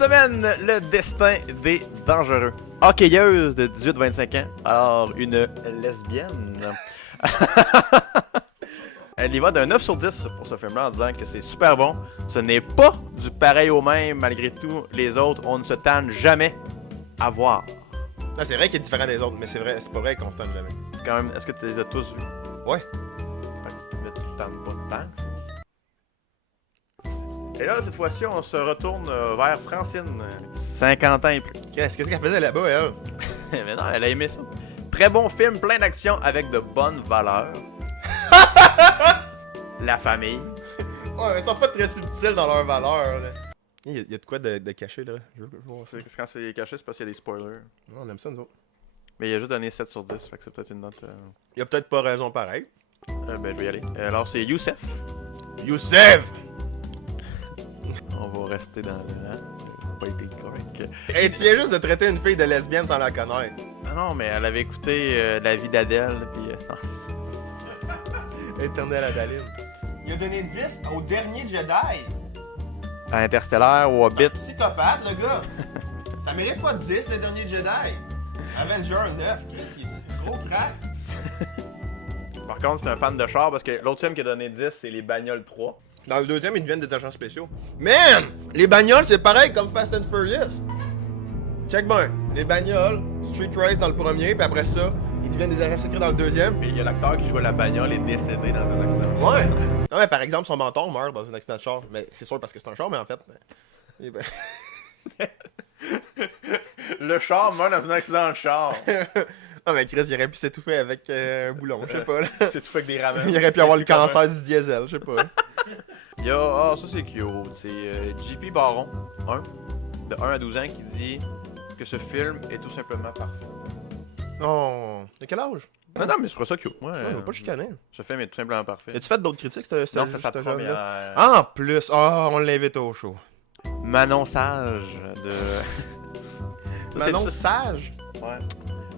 semaine, le destin des dangereux. Hockeyeuse de 18-25 ans, alors une lesbienne. Elle y va d'un 9 sur 10 pour ce film-là en disant que c'est super bon. Ce n'est pas du pareil au même, malgré tout. Les autres, on ne se tanne jamais à voir. Ah, c'est vrai qu'il est différent des autres, mais c'est vrai, c'est pas vrai qu'on se tanne jamais. Quand même, est-ce que tu les as tous vus? Ouais. Fait que là, tu te tannes pas de temps. Et là, cette fois-ci, on se retourne vers Francine, 50 ans et plus. Qu'est-ce qu'elle faisait là-bas, elle? Mais non, elle a aimé ça. Très bon film, plein d'action avec de bonnes valeurs. La famille. Ouais, mais ils sont pas très subtils dans leurs valeurs, là. Il y a de quoi de caché, là. Je veux voir ça. Quand c'est caché, c'est parce qu'il y a des spoilers. Non, on aime ça, nous autres. Mais il a juste donné 7 sur 10, fait que c'est peut-être une note... Il y a peut-être pas raison pareil. ben, je vais y aller. Alors, c'est Youssef. Youssef! On va rester dans le... Hein? Pas été correct. Hey, tu viens juste de traiter une fille de lesbienne sans la connaître. Ah non, mais elle avait écouté La vie d'Adèle, puis... Éternel Adaline. Il a donné 10 au dernier Jedi. À Interstellar ou Hobbit. Psychopathe, le gars. Ça mérite pas 10, le dernier Jedi. Avenger 9, c'est gros crack. Par contre, c'est un fan de char parce que l'autre film qui a donné 10, c'est Les Bagnoles 3. Dans le deuxième, ils deviennent des agents spéciaux. Man! Les bagnoles, c'est pareil comme Fast and Furious. Check bien. Les bagnoles, Street Race dans le premier, puis après ça, ils deviennent des agents secrets dans le deuxième. Puis il y a l'acteur qui joue à la bagnole est décédé dans un accident. Ouais. Non, mais par exemple, son mentor meurt dans un accident de char. Mais c'est sûr parce que c'est un char, mais en fait. Le char meurt dans un accident de char. Ah, mais Chris, il aurait pu s'étouffer avec un boulon, je sais pas. Là. C'est tout fait avec des ramen. Il aurait pu avoir le cancer du diesel, je sais pas. Il y a. Ah, ça c'est cute. C'est JP Baron, de 1 à 12 ans, qui dit que ce film est tout simplement parfait. Non. De quel âge? Non, mais je trouve ça cute. Moi, On va pas chicaner. ce film est tout simplement parfait. As-tu fait d'autres critiques, ce Non, c'est sa jeune-là? première. En plus, on l'invite au show. Manon Sage de. Manon Sage? Ouais.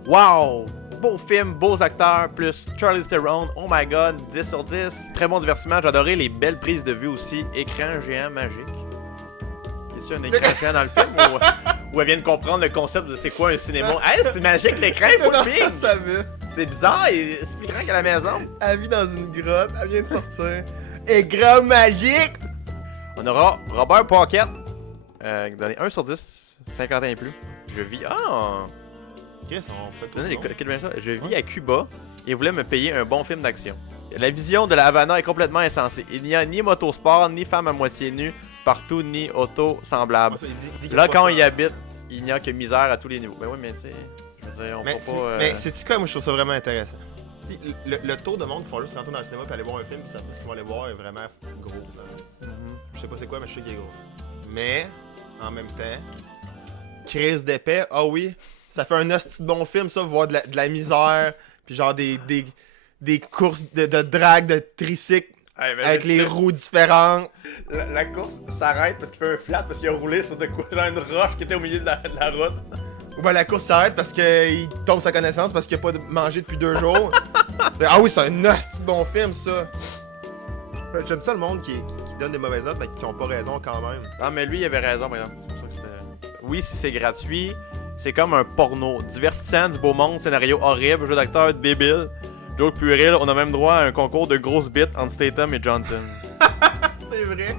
Wow! Beau film, beaux acteurs, plus Charlize Theron, oh my god, 10 sur 10. Très bon divertissement, j'ai adoré les belles prises de vue aussi. Écran géant magique. Y a-t-il un écran géant dans le film ou elle vient de comprendre le concept de c'est quoi un cinéma? Hey, c'est magique l'écran, faut le big! Ça veut. C'est bizarre, c'est plus grand qu'à la maison. Elle vit dans une grotte, elle vient de sortir. Écran magique! On aura Robert Paquette, donné 1 sur 10, 50 ans et plus. Je vis. Ah! Qu'est-ce qu'on fait tout Donnez le monde? ça. Je vis à Cuba et voulait me payer un bon film d'action. La vision de la Havana est complètement insensée. Il n'y a ni motosport, ni femme à moitié nue, partout, ni auto semblable. Là, quand on y habite, il n'y a que misère à tous les niveaux. Ben oui, mais tu sais, je veux dire, on peut pas... Mais c'est-tu quoi, moi je trouve ça vraiment intéressant. Le taux de monde qui font juste rentrer dans le cinéma et aller voir un film, puis ça ce qu'ils vont aller voir est vraiment gros. Je sais pas c'est quoi, mais je sais qu'il est gros. Mais, en même temps, crise d'épais, ah oui, ça fait un hostie de bon film, ça, voir de la misère, puis genre des courses de drague, de tricycle, avec les roues différentes. La course s'arrête parce qu'il fait un flat, parce qu'il a roulé sur de quoi, genre une roche qui était au milieu de la route. Ou ben la course s'arrête parce qu'il tombe sa connaissance parce qu'il a pas mangé depuis 2 jours. Ah oui, c'est un hostie de bon film, ça. J'aime ça le monde qui donne des mauvaises notes, mais qui ont pas raison quand même. Ah, mais lui, il avait raison, par exemple. C'est pour ça que c'était... Oui, si c'est gratuit, c'est comme un porno. Divertissant, du beau monde, scénario horrible, jeu d'acteur débile, joke puéril, on a même droit à un concours de grosses bites entre Statham et Johnson. C'est vrai.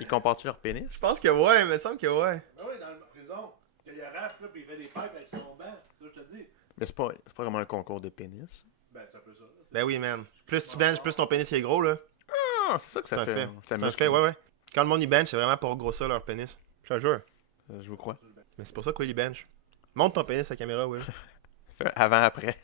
Ils comparent-tu leur pénis? Je pense que ouais, il me semble que ouais. Ah oui, dans la prison, il arrache là, puis il fait des pipes avec son banc. C'est ça que je te dis. Mais c'est pas vraiment un concours de pénis. Ben, c'est un peu ça. Là. Ben oui, man. Plus tu benches, plus ton pénis est gros, là. Ah, c'est ça que C'est ça un fait. fait. C'est C'est un fait, ouais. Quand le monde y bench, c'est vraiment pour grossir leur pénis. Je te jure. Je vous crois. Mais c'est pour ça qu'il y bench. Montre ton pénis à la caméra, Will. Avant, après.